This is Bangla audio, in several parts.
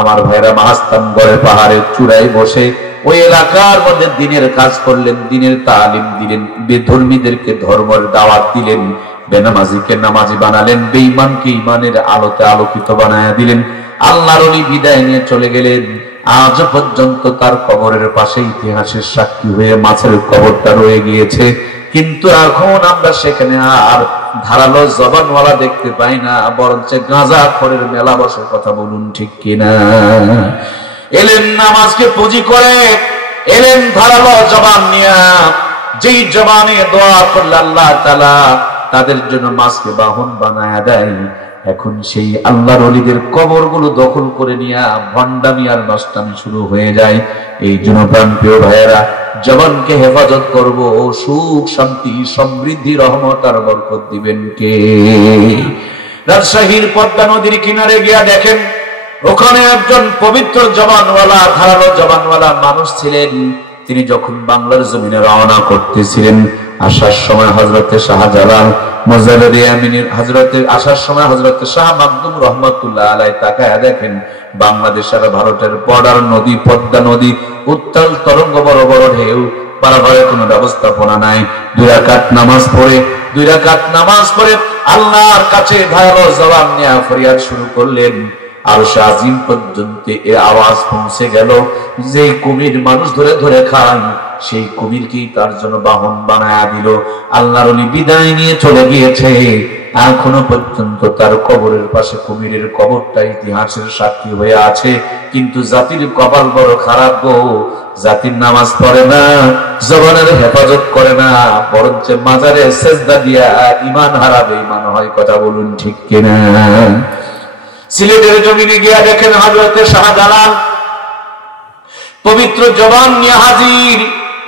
আমার ভাইরা মাহাস্তানগড়ে পাহাড়ের চূড়ায় বসে ওই এলাকার মধ্যে দিনের কাজ করলেন, দিনের তালিম দিলেন, বেধর্মীদেরকে ধর্মের দাওয়াত দিলেন, বেনামাজিকে নামাজি বানালেন, বেঈমানকে ঈমানের আলোতে আলোকিত বানায়া দিলেন। আল্লাহর ওলি বিদায় নিয়ে চলে গেলেন। আজ পর্যন্ত তার কবরের পাশে ইতিহাসের সাক্ষী হয়ে মাছের কবরটা রয়ে গিয়েছে। কিন্তু এখন আমরা সেখানে আর ধারালো জবানওয়ালা দেখতে পাই না, বরঞ্চ গাঁজাখোরের মেলা বসে। কথা বলুন ঠিক কিনা? এলেন নামাজকে পুঁজি করে, এলেন ধারালো জবান নিয়া, যেই জবানে দোয়া করলে আল্লাহ তাআলা তাদের জন্য মাছকে বাহন বানায়া দেয়। এখন সেই আল্লাহর ওলিদের কবরগুলো দখল করে নিয়া ভণ্ডামি আর নষ্টামি শুরু হয়ে যায়। এই জন্য প্রাণপ্রিয় ভাইয়েরা, জবানকে হেফাজত করব, সুখ শান্তি সমৃদ্ধি রহমত আর বরকত দিবেন কে? রাজশাহীর পদ্মা নদীর কিনারে গিয়া দেখেন, ওখানে একজন পবিত্র জবানওয়ালা, ধারালো জবানওয়ালা মানুষ ছিলেন। তিনি যখন বাংলার জমিনে রওনা করতেছিলেন, আসার সময় হযরতে শাহজালাল মুজাদ্দিদ আমিনীর আসার সময় হযরতে শাহ মাকদুম রাহমাতুল্লাহ আলাইহি তাকায়া দেখেন বাংলাদেশ আর ভারতের বর্ডার নদী পদ্মা নদী, উত্তাল তরঙ্গ, বড় বড় ঢেউ, পারাপারের কোনো ব্যবস্থাপনা নাই। দুই রাকাত নামাজ পড়ে আল্লাহর কাছে ধারালো জবান নিয়ে ফরিয়াদ শুরু করলেন। আরশে আজিম পর্যন্ত এ আওয়াজ পৌঁছে গেল যে কুমির মানুষ ধরে ধরে খান, সেই কুমিরকেই তার জন্য বাহন বানায়া দিল। আল্লাহর ওলি বিদায় নিয়ে চলে গিয়েছে, এখনো পর্যন্ত তার কবরের পাশে কুমিরের কবরটা ইতিহাসের সাক্ষী হয়ে আছে। কিন্তু জাতির কপাল বড় খারাপ গো, জাতির নামাজ পড়ে না, জবানের হেফাজত করে না, বরঞ্চ মাজারে সেজদা দিয়া ঈমান হারাবে, ঈমান হয়। কথা বলুন ঠিক কিনা? সিলেটের জমিনে গিয়া দেখেন হযরতে শাহজালাল পবিত্র জবান নিয়ে হাজির।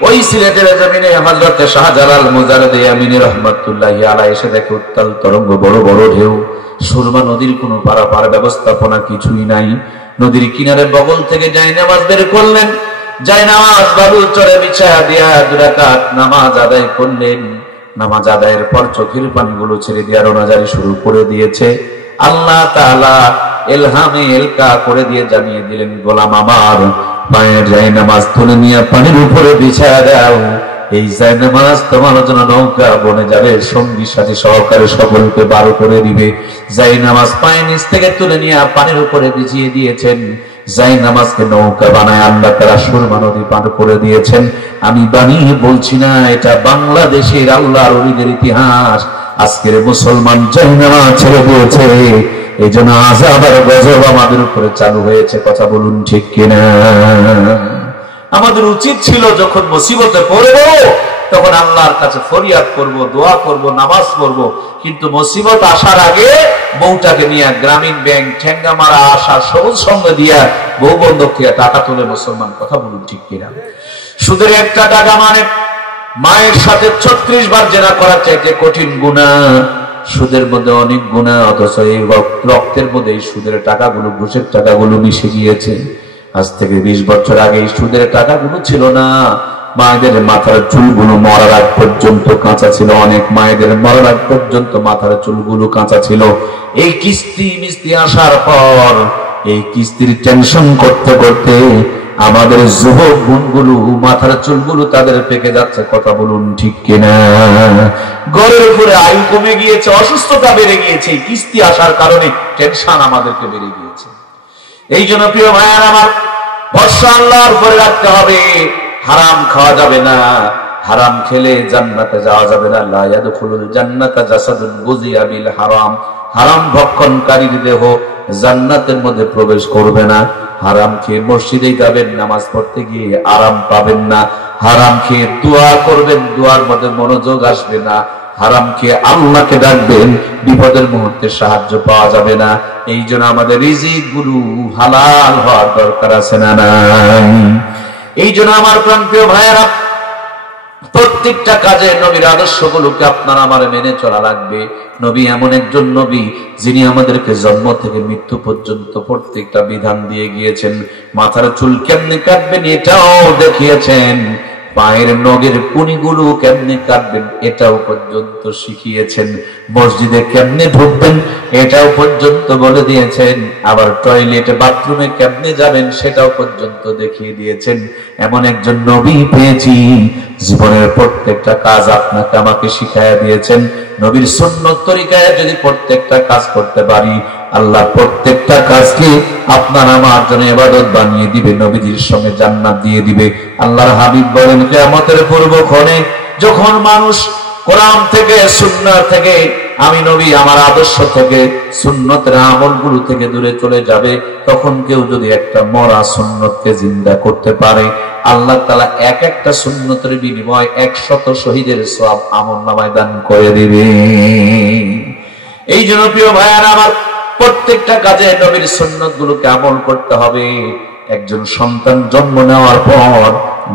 ওই সিলেটের জমিনে হযরতে শাহজালাল মুজাদ্দিদ আমিনী রাহমাতুল্লাহি আলাইহি এসে দেখে উত্তাল তরঙ্গ, বড় বড় ঢেউ, সুরমা নদীর কোনো পারাপার ব্যবস্থাপনা কিছুই নাই। নদীর কিনারে বগল থেকে জায়নামাজ বের করলেন, জায়নামাজ বালু চড়ে বিছায়া দিয়া 2 রাকাত নামাজ আদায় করলেন। নামাজ আদায়ের পর চোখের পানিগুলো ছেড়ে দিয়া রোনাজারি শুরু করে দিয়েছে। আল্লাহ তাআলা ইলহামে এলকা করে দিয়ে জানিয়ে দিলেন, গোলাম আমার, পায়ের জায়নামাজ তুলে নিয়ে পানির উপরে বিছায়া দাও। এই জায়নামাজ তোমার জন্য নৌকা বনে যাবে, সঙ্গী সাথী সহকারে সকলকে বার করে দিবে। জায়নামাজ পায়ের নিচ থেকে তুলে নিয়ে পানির উপরে বিছিয়ে দিয়েছেন। জায়নামাজকে নৌকা বানায় আল্লাহ তাআলা সুরমা নদী পার করে দিয়েছেন। আমি বানিয়ে বলছি না, এটা বাংলাদেশের আল্লাহর ওলিদের ইতিহাস। আজকের মুসলমান জায়নামাজ ছেড়ে দিয়েছে, এই জন্য আযাব আর গজব আমাদের উপরে চালু হয়েছে। কথা বলুন ঠিক কিনা? আমাদের উচিত ছিল যখন মুসিবতে পড়বো তখন আল্লাহর কাছে ফরিয়াদ করব, দোয়া করব, নামাজ পড়ব। কিন্তু মুসিবত আসার আগে বউটাকে নিয়ে গ্রামীণ ব্যাংক ঠেঙ্গা মারা আসা সবুজ সঙ্গে দিয়া বউ বন্ধক থেকে টাকা তোলে মুসলমান। কথা বলুন ঠিক কিনা? সুদের একটা টাকা মানে মায়ের সাথে 36 বার জেনা করার চাইতে কঠিন গুনাহ। সুদের মধ্যে অনেক গুনাহ, অথচ এই রক্তের মধ্যে এই সুদের টাকাগুলো, ঘুষের টাকাগুলো মিশে গিয়েছে। আজ থেকে 20 বছর আগে এই সুদের টাকাগুলো ছিল না। মায়েদের মাথার চুলগুলো মরার আগ পর্যন্ত কাঁচা ছিল, অনেক মায়েদের মরার আগ পর্যন্ত মাথার চুলগুলো কাঁচা ছিল। এই কিস্তি মিস্তি আসার পর এই কিস্তির টেনশন করতে করতে আমাদের যুবক বোনগুলো মাথার চুলগুলো তাদের পেকে যাচ্ছে। কথা বলুন ঠিক কিনা? গড়ের উপরে আয়ু কমে গিয়েছে, অসুস্থতা বেড়ে গিয়েছে, কিস্তি আসার কারণে টেনশন আমাদেরকে বেড়ে গিয়েছে। এই জন্য প্রিয় ভাইয়ার আমার, ভরসা আল্লাহর উপরে রাখতে হবে। হারাম খাওয়া যাবে না, হারাম খেলে জান্নাতে যাওয়া যাবে না। লা ইয়াদখুলুল জান্নাতা জাসাদুন গুযিয়া বিল হারাম। হারাম ভক্ষণকারীর দেহ জান্নাতের মধ্যে প্রবেশ করবে না। হারাম খেয়ে মসজিদে যাবেন, নামাজ পড়তে গিয়ে আরাম পাবেন না। হারাম খেয়ে দোয়া করবেন, দোয়ার মধ্যে মনোযোগ আসবে না। হারাম খেয়ে আল্লাহকে ডাকবেন, বিপদের মুহূর্তে সাহায্য পাওয়া যাবে না। এই জন্য আমাদের রিজিক গুলো হালাল হওয়ার দরকার আছে না নাই? এই জন্য আমার প্রাণপ্রিয় ভাইয়েরা, প্রত্যেকটা কাজে নবীর আদর্শগুলোকে আপনার আমার মেনে চলা লাগবে। নবী এমন একজন নবী যিনি আমাদেরকে জন্ম থেকে মৃত্যু পর্যন্ত প্রত্যেকটা বিধান দিয়ে গিয়েছেন। মাথার চুল কেমনে কাটবেন এটাও দেখিয়েছেন। পায়ের নগের কুনিগুলো কেমনে কাটবেন এটাও পর্যন্ত শিখিয়েছেন, মসজিদে কেমনে ঢুকবেন এটাও পর্যন্ত বলে দিয়েছেন, আবার টয়লেটে বাথরুমে কেমনে যাবেন সেটাও পর্যন্ত দেখিয়ে দিয়েছেন। এমন একজন নবী পেয়েছি জীবনের প্রত্যেকটা কাজ আপনাকে আমাকে শিখাইয়া দিয়েছেন। নবীর সুন্নত তরিকায় যদি প্রত্যেকটা কাজ করতে পারি, আল্লাহ প্রত্যেকটা কাজকে আপনার আমার জন্য ইবাদত বানিয়ে দিবে, নবীজির সঙ্গে জান্নাত দিয়ে দিবে। আল্লাহর হাবিব বলেন, কিয়ামতের পূর্বক্ষণে যখন মানুষ কোরআন থেকে সুন্নাহ থেকে, আমি নবী আমার আদর্শ থেকে সুন্নতের আমলগুলো থেকে দূরে চলে যাবে, তখন কেউ যদি একটা মরা সুন্নতকে জিন্দা করতে পারে, আল্লাহ তাআলা এক একটা সুন্নতের বিনিময়ে 100 শহীদের সওয়াব আমলনামায় দান করে দিবে। এই জন্য প্রিয় ভাইয়ারা আমার, প্রত্যেকটা কাজে নবীর সুন্নতগুলোকে আমল করতে হবে। একজন সন্তান জন্ম নেওয়ার পর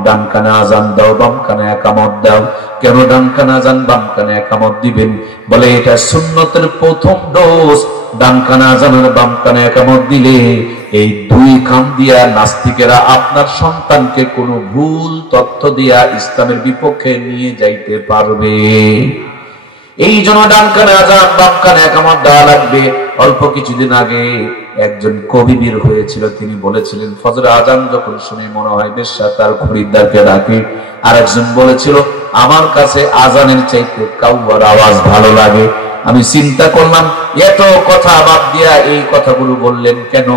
ডান কানে আজান দাও, বাম কানে একামত দাও। কেন ডান কানে আজান বাম কানে একামত দিবেন? বলে এটা সুন্নতের প্রথম ডোজ। ডান কানে আজান আর বাম কানে একামত দিলে এই দুই কান দিয়া নাস্তিকেরা আপনার সন্তানকে কোনো ভুল তথ্য দিয়া ইসলামের বিপক্ষে নিয়ে যাইতে পারবে। এই জন্য ডান কানে আজান বাম কানে একামত দেওয়া লাগবে। অল্প কিছুদিন আগে একজন কবি বের হয়েছিল, তিনি বলেছিলেন ফজর আজান যখন শুনে মনে হয় বেশ্যা তার খরিদ্দারকে ডাকে। আর একজন বলেছিল আমার কাছে আজানের চাইতে কাউয়ার আওয়াজ ভালো লাগে। আমি চিন্তা করলাম এত কথা বাদ দিয়া এই কথাগুলো বললেন কেন?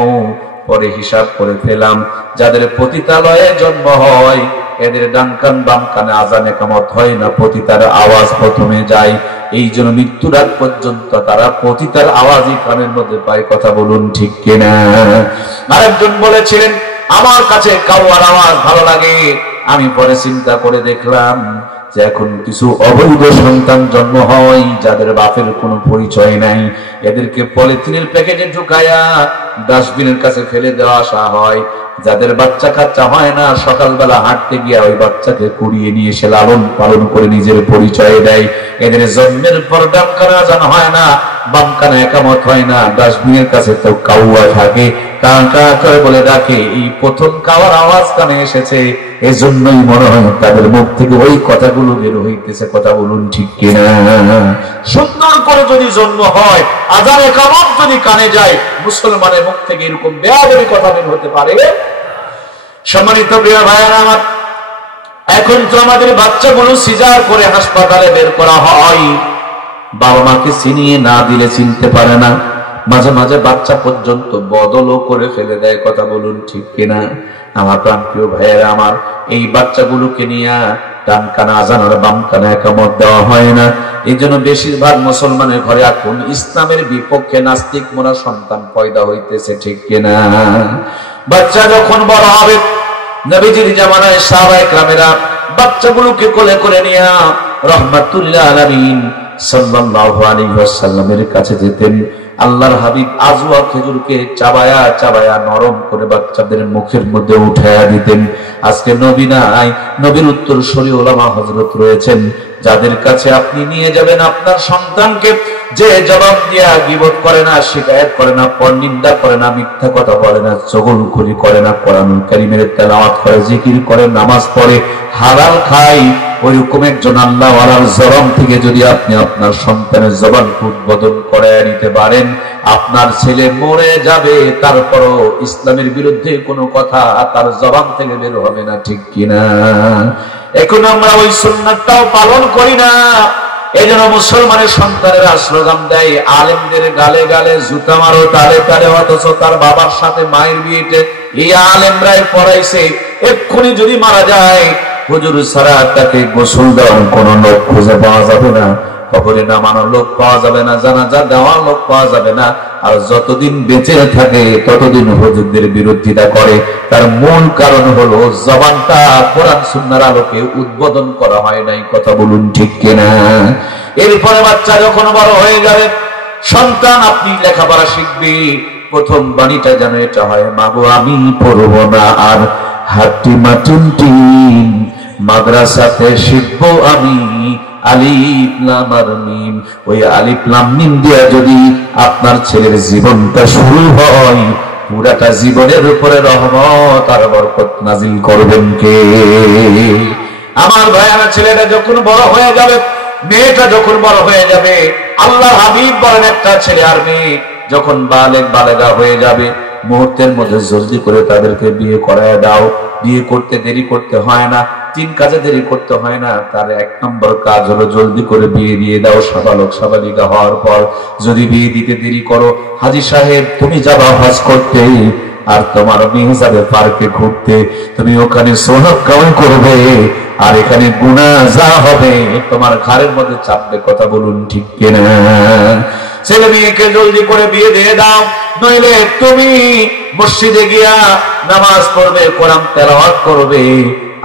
পরে হিসাব করে ফেলাম, যাদের পতিতালয়ে জন্ম হয় এদের ডান কান বাম কানে আজান একামত হয় না, পতিতার আওয়াজ প্রথমে যায়। এই জন্য মৃত্যুর আগ পর্যন্ত তারা পতিতার আওয়াজই কানের মধ্যে পায়। কথা বলুন ঠিক কিনা? আরেকজন বলেছিলেন আমার কাছে কাউয়ার আওয়াজ ভালো লাগে। আমি পরে চিন্তা করে দেখলাম যে এখন কিছু অবৈধ সন্তান জন্ম হয় যাদের বাপের কোনো পরিচয় নাই, এদেরকে পলিথিনের প্যাকেটে ঢুকায়া ডাস্টবিনের কাছে ফেলে দেওয়া আসা হয়। যাদের বাচ্চা কাচ্চা হয় না, সকালবেলা হাঁটতে গিয়ে ওই বাচ্চাকে কুড়িয়ে নিয়ে এসে লালন পালন করে নিজের পরিচয় দেয়। এদের জন্মের পর ডান কানে আজান হয় না, বাম কানে একামত হয় না, ডাস্টবিনের কাছে তো কাউয়া থাকে, বলে ডাকে। এই প্রথম কাওয়ার আওয়াজ কানে এসেছে, এজন্যই মনে হয় তাদের মুখ থেকে ওই কথাগুলো বের হইতেছে। কথা বলুন ঠিক কিনা? সুন্দর করে যদি জন্ম হয়, আজান একামত যদি কানে যায়, মুসলমানের মুখ থেকে এরকম বেয়াদবি কথা বের হতে পারে? সম্মানিত প্রিয় ভাইয়েরা আমার, এখন তো আমাদের বাচ্চাগুলো সিজার করে হাসপাতালে বের করা হয়, বাবা মাকে চিনিয়ে না দিলে চিনতে পারে না। মাঝে মাঝে বাচ্চা পর্যন্ত বদলও করে ফেলে দেয়। কথা বলুন ঠিক কিনা? আমার প্রাণপ্রিয় ভাইয়েরা আমার, এই বাচ্চাগুলোকে নিয়ে ডান কানে আজান আর বাম কানে একামত দেওয়া হয় না। এই জন্য বেশিরভাগ মুসলমানের ঘরে এখন ইসলামের বিপক্ষে নাস্তিক মোনা সন্তান পয়দা হইতেছে। ঠিক কিনা? বাচ্চা যখন বড় হবে, নবীজির জামানায় সাহাবায়ে কেরামেরা বাচ্চাগুলোকে কোলে করে নিয়ে রাহমাতুল্লাহ আলামিন সাল্লাল্লাহু আলাইহি ওয়াসাল্লামের কাছে যেতেন। আল্লাহর হাবিব আজওয়া খেজুরকে চাবায়া চাবায়া নরম করে বাচ্চাদের মুখের মধ্যে উঠায়া দিতেন। আজকে নবী নাই, নবীর উত্তরসূরি ওলামা হযরত রয়েছেন, যাদের কাছে আপনি নিয়ে যাবেন আপনার সন্তানকে, যে জবাব দিয়া গীবত করে না, শিকায়ত করে না, পরনিন্দা করে না, মিথ্যা কথা বলে না, চগলখড়ি করে না, কোরআনুল কারীমের তেলাওয়াত করে, জিকির করে, নামাজ পড়ে, হালাল খায়, ওইরকম একজন আল্লাহওয়ালার জবান থেকে যদি আপনি আপনার সন্তানের জবান উদ্বোধন করে নিতে পারেন, আপনার ছেলে মরে যাবে, তারপরও ইসলামের বিরুদ্ধে কোনো কথা তার জবান থেকে বের হবে না। ঠিক কিনা? এখন আমরা ওই সুন্নাতটাও পালন করি না। এই জন্য মুসলমানের সন্তানেরা স্লোগান দেয়, আলেমদের গালে গালে জুতা মারো, তালে তালে, অথচ তার বাবার সাথে মায়ের বিয়েতে এই আলেমরাই পড়াইছে। এক্ষুনি যদি মারা যায়, হুজুর ছাড়া তাকে গোসল দেওয়ার কোন লোক খুঁজে পাওয়া যাবে না, কবরে নামানোর লোক পাওয়া যাবে না, জানাজা দেওয়ার লোক পাওয়া যাবে না। আর যতদিন বেঁচে থাকে ততদিন হুজুরদের বিরোধিতা করে। তার মূল কারণ হলো জবানটা কোরআন সুন্নাহর আলোকে উদ্বোধন করা হয় নাই। কথা বলুন ঠিক কিনা? এরপরে বাচ্চা যখন বড় হয়ে যাবে, সন্তান আপনি লেখাপড়া শিখবে, প্রথম বাণীটা যেন এটা হয়, মাগো আমি পড়বো না আর হাট্টি মাটুনটিন, মাদ্রাসাতে শিখবো আমি আলিফ লাম আর মিম। ওই আলিফ লাম মিম দিয়া যদি আপনার ছেলের জীবনটা শুরু হয়, পুরাটা জীবনের উপরে রহমত আর বরকত নাজিল করবেন কে? আমার ভাইয়ারা, ছেলেটা যখন বড় হয়ে যাবে, মেয়েটা যখন বড় হয়ে যাবে, আল্লাহ হাবিব বলেন একটা ছেলে আর মেয়ে যখন বালেগা হয়ে যাবে, মুহূর্তের মধ্যে জলদি করে তাদেরকে বিয়ে করায় দাও। বিয়ে করতে দেরি করতে হয় না, 3 কাজে দেরি করতে হয় না। তার 1 নম্বর কাজ হলো জলদি করে বিয়ে দিয়ে দাও। সাবালক সাবালিকা হওয়ার পর যদি বিয়ে দিতে দেরি করো, হাজী সাহেব তুমি যাবা হজ করতে, আর তোমার মেয়ে যাবে পার্কে ঘুরতে, তুমি ওখানে সোহাগ কামাই করবে, আর এখানে গুনাহ যা হবে তোমার ঘরের মধ্যে চাপবে। কথা বলুন ঠিক কিনা? ছেলে মেয়েকে জলদি করে বিয়ে দিয়ে দাও, নইলে তুমি মসজিদে গিয়া নামাজ পড়বে, কোরআন তেলাওয়াত করবে,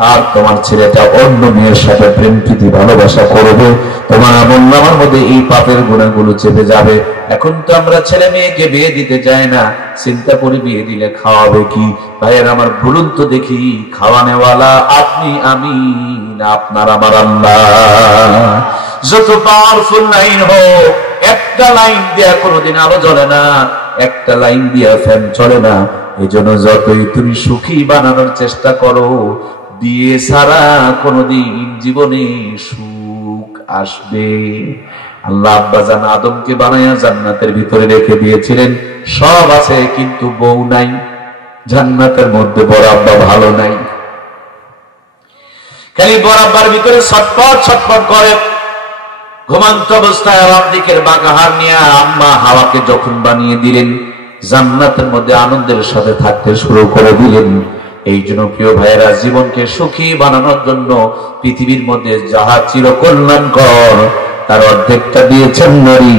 আর তোমার ছেলেটা অন্য মেয়ের সাথে প্রেম প্রীতি ভালোবাসা করবে, তোমার আমলনামার মধ্যে এই পাপের গুনাহগুলো চেপে যাবে। এখন তো আমরা ছেলে মেয়েকে বিয়ে দিতে চাই না, চিন্তা করি বিয়ে দিলে খাওয়াবে কি। ভাইয়ের আমার, বলুন তো দেখি, খাওয়ানেওয়ালা আপনি, আমি না আপনার আমার আল্লাহ? যত পাওয়ারফুল লাইন হোক, একটা লাইন দিয়া কোনোদিন আলো জ্বলে না, একটা লাইন দিয়া ফ্যান চলে না। এই জন্য যতই তুমি সুখী বানানোর চেষ্টা করো, বিয়ে ছাড়া কোনোদিন জীবনে সুখ আসবে? আল্লাহ আব্বাজান আদমকে বানায়া জান্নাতের ভিতরে রেখে দিয়েছিলেন, সব আছে কিন্তু বউ নাই। জান্নাতের মধ্যে বড় আব্বা ভালো নাই, খালি বড় আব্বার ভিতরে ছটপট ছটপট করে। ঘুমান্ত অবস্থায় আমার দিকের বাঁকাহার নিয়ে আম্মা হাওয়াকে যখন বানিয়ে দিলেন, জান্নাতের মধ্যে আনন্দের সাথে থাকতে শুরু করে দিলেন। এই জন্য প্রিয় ভাইয়েরা, জীবনকে সুখী বানানোর জন্য পৃথিবীর মধ্যে যাহা চিরকল্যাণকর, তার অর্ধেকটা দিয়েছেন নারী,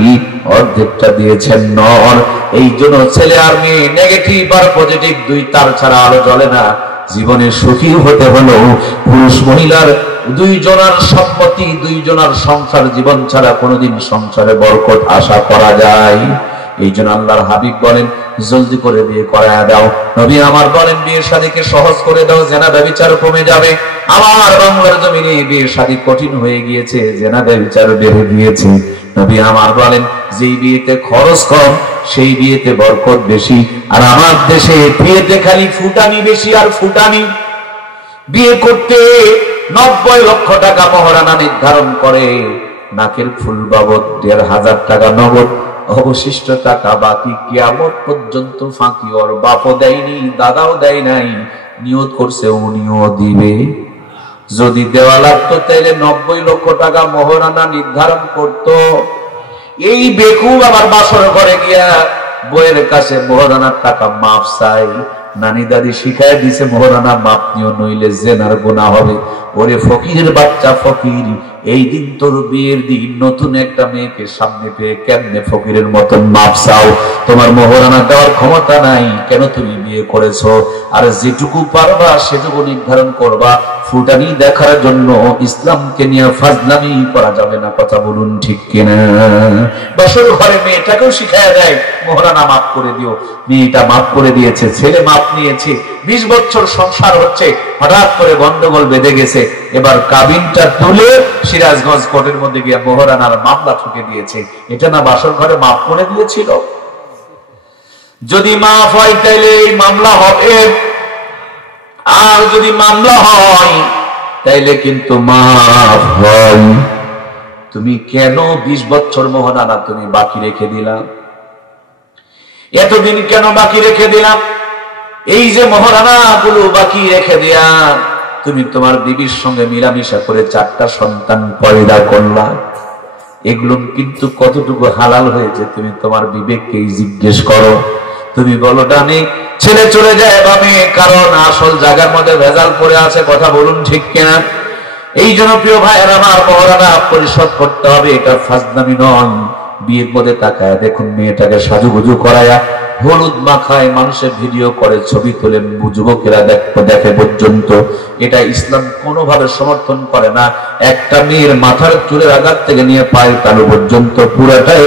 অর্ধেকটা দিয়েছেন নর। এই জন্য ছেলে আর মেয়ে, নেগেটিভ আর পজিটিভ, দুই তার ছাড়া আলো জ্বলে না। জীবনে সুখী হতে হলো পুরুষ মহিলার দুইজনার সম্মতি, দুইজনার সংসার জীবন ছাড়া কোনোদিন সংসারে বরকত আশা করা যায়? এই জন্য আল্লাহর হাবিব বলেন জলদি করে বিয়ে করায় দাও। নবী আমার বলেন বিয়ের শাদীকে সহজ করে দাও, জেনা ব্যভিচার কমে যাবে। আমার বাংলার জমিনে বিয়ের শাদী কঠিন হয়ে গিয়েছে, জেনা ব্যভিচার বেড়ে গিয়েছে। নবী আমার বলেন যেই বিয়েতে খরচ কম, সেই বিয়েতে বরকত বেশি। আর আমার দেশে বিয়েতে খালি ফুটানি বেশি আর ফুটানি। বিয়ে করতে 90 লক্ষ টাকা মহারানা নির্ধারণ করে, নাকের ফুল বাবদ 1,500 টাকা নগদ, অবশিষ্ট টাকা বাকি কিয়ামত পর্যন্ত ফাঁকি। ওর বাপও দেয়নি, দাদাও দেয় নাই, নিয়ত করছে উনিও দিবে। যদি দেওয়া লাগতো তাইলে 90 লক্ষ টাকা মহারানা নির্ধারণ করত। এই বেকুব আবার বাসর ঘরে গিয়া বইয়ের কাছে মহারানার টাকা মাপ চাই। নানি দাদি শিখায় দিছে মহারানা মাপ নিও, নইলে জেনার গুনাহ হবে। ওরে ফকিরের বাচ্চা ফকির, এই দিন তোর বিয়ের দিন, নতুন একটা মেয়েকে সামনে পেয়ে কেমনে ফকিরের মতন মাপ চাও? তোমার মহারানা দেওয়ার ক্ষমতা নাই, কেন তুমি বিয়ে করেছো? আর যেটুকু পারবা সেটুকু নির্ধারণ করবা। ফুটানি দেখার জন্য ইসলামকে নিয়ে ফাজলামি করা যাবে না। কথা বলুন ঠিক কিনা? বছর ঘরে মেয়েটাকেও শিখায় দেয় মহারানা মাফ করে দিও। মেয়েটা মাফ করে দিয়েছে, ছেলে মাফ নিয়েছে, 20 বছর সংসার হচ্ছে, হঠাৎ করে গন্ডগোল বেঁধে গেছে। এবার কাবিনটা তুলে সিরাজগঞ্জ কোর্টের মধ্যে গিয়ে মহারানার মামলা ঠুকে দিয়েছে। এটা না বাসর ঘরে মাফ করে দিয়েছিল? যদি মাফ হয় তাইলে এই মামলা হবে, আর যদি মামলা হয় তাইলে কিন্তু মাফ হয়। তুমি কেন 20 বছর মহারানা তুমি বাকি রেখে দিলাম? এতদিন কেন বাকি রেখে দিলাম? এই যে মহারানা গুলো বাকি রেখে দিয়া তুমি তোমার বিবির সঙ্গে মিলামিশা করে 4টা সন্তান পয়দা করলা, এগুলো কিন্তু কতটুকু হালাল হয়েছে তুমি তোমার বিবেককেই জিজ্ঞেস করো। তুমি বলো ডানে, ছেলে চলে যায় বামে, কারণ আসল জায়গার মধ্যে ভেজাল পড়ে আছে। কথা বলুন ঠিক কিনা? এই জন্য প্রিয় ভাইয়েরা আমার, মহারানা পরিশোধ করতে হবে, এটা ফাজলামি নয়। বিয়ের মধ্যে তাকায় দেখুন, মেয়েটাকে সাজুগুজু করায়া হলুদ মাখায়, মানুষের ভিডিও করে, ছবি তোলে, যুবকেরা দেখে পর্যন্ত। এটা ইসলাম কোনোভাবে সমর্থন করে না। একটা মেয়ের মাথার চুলের আঘাত থেকে নিয়ে পায়ের তালু পর্যন্ত পুরাটাই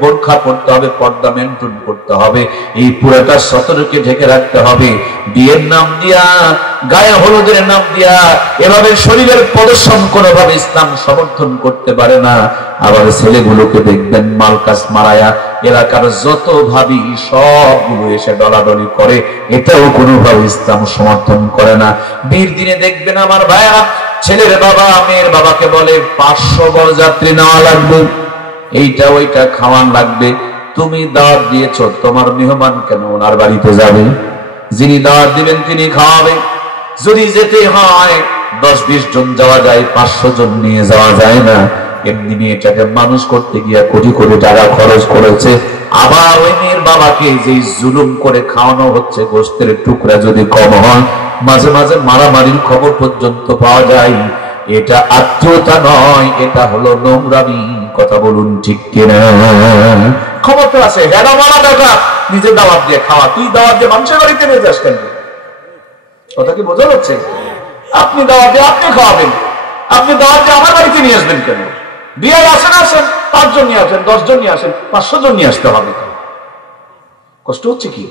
বোরখা পড়তে হবে, পর্দা মেনটেন করতে হবে, এই পুরাটা সতর্কে ঢেকে রাখতে হবে। বিয়ের নাম দিয়া, গায়ে হলুদের নাম দিয়া এভাবে শরীরের প্রদর্শন কোনোভাবে ইসলাম সমর্থন করতে পারে না। আবার ছেলেগুলোকে দেখবেন মালকাস মারায়া এলাকার যত ভাবি সবগুলো এসে ডলাডলি করে, এটাও কোনোভাবে ইসলাম সমর্থন করে না। বীর দিনে দেখবেন আমার ভাইরা ছেলের বাবা মেয়ের বাবাকে বলে 500 বরযাত্রী নেওয়া লাগবে, এইটা ওইটা খাওয়ান লাগবে। তুমি দাওয়াত দিয়েছ, তোমার মেহমান কেন ওনার বাড়িতে যাবে? যিনি দাওয়াত দিবেন তিনি খাওয়াবে। যদি যেতে হয় 10-20 জন যাওয়া যায়, 500 জন নিয়ে যাওয়া যায় না। এমনি মেয়েটাকে মানুষ করতে গিয়া কোটি কোটি টাকা খরচ করেছে, আবার ওই মেয়ের বাবাকে যে জুলুম করে খাওয়ানো হচ্ছে, গোশতের টুকরা যদি কম হয়, মাঝে মাঝে মারামারির খবর পর্যন্ত পাওয়া যায়। এটা আত্মীয়তা নয়, এটা হলো নোংরামি। কথা বলুন ঠিক কিনা? খবর তো আছে, হেরা মারা টাকা নিজের দাওয়াত দিয়ে খাওয়া, তুই দাওয়াত দিয়ে মানুষের বাড়িতে নিয়ে যাস কেন? কথা কি বোঝা যাচ্ছে? আপনি দাওয়াত দিয়ে আপনি খাওয়াবেন, আপনি দাওয়াত দিয়ে আমার বাড়িতে নিয়ে আসবেন কেন? বিয়ে আসেন, 5 জন নিয়ে আসেন, 10 জন নিয়ে আসেন, 500 জন নিয়ে আসতে হবে। কষ্ট হচ্ছে কি?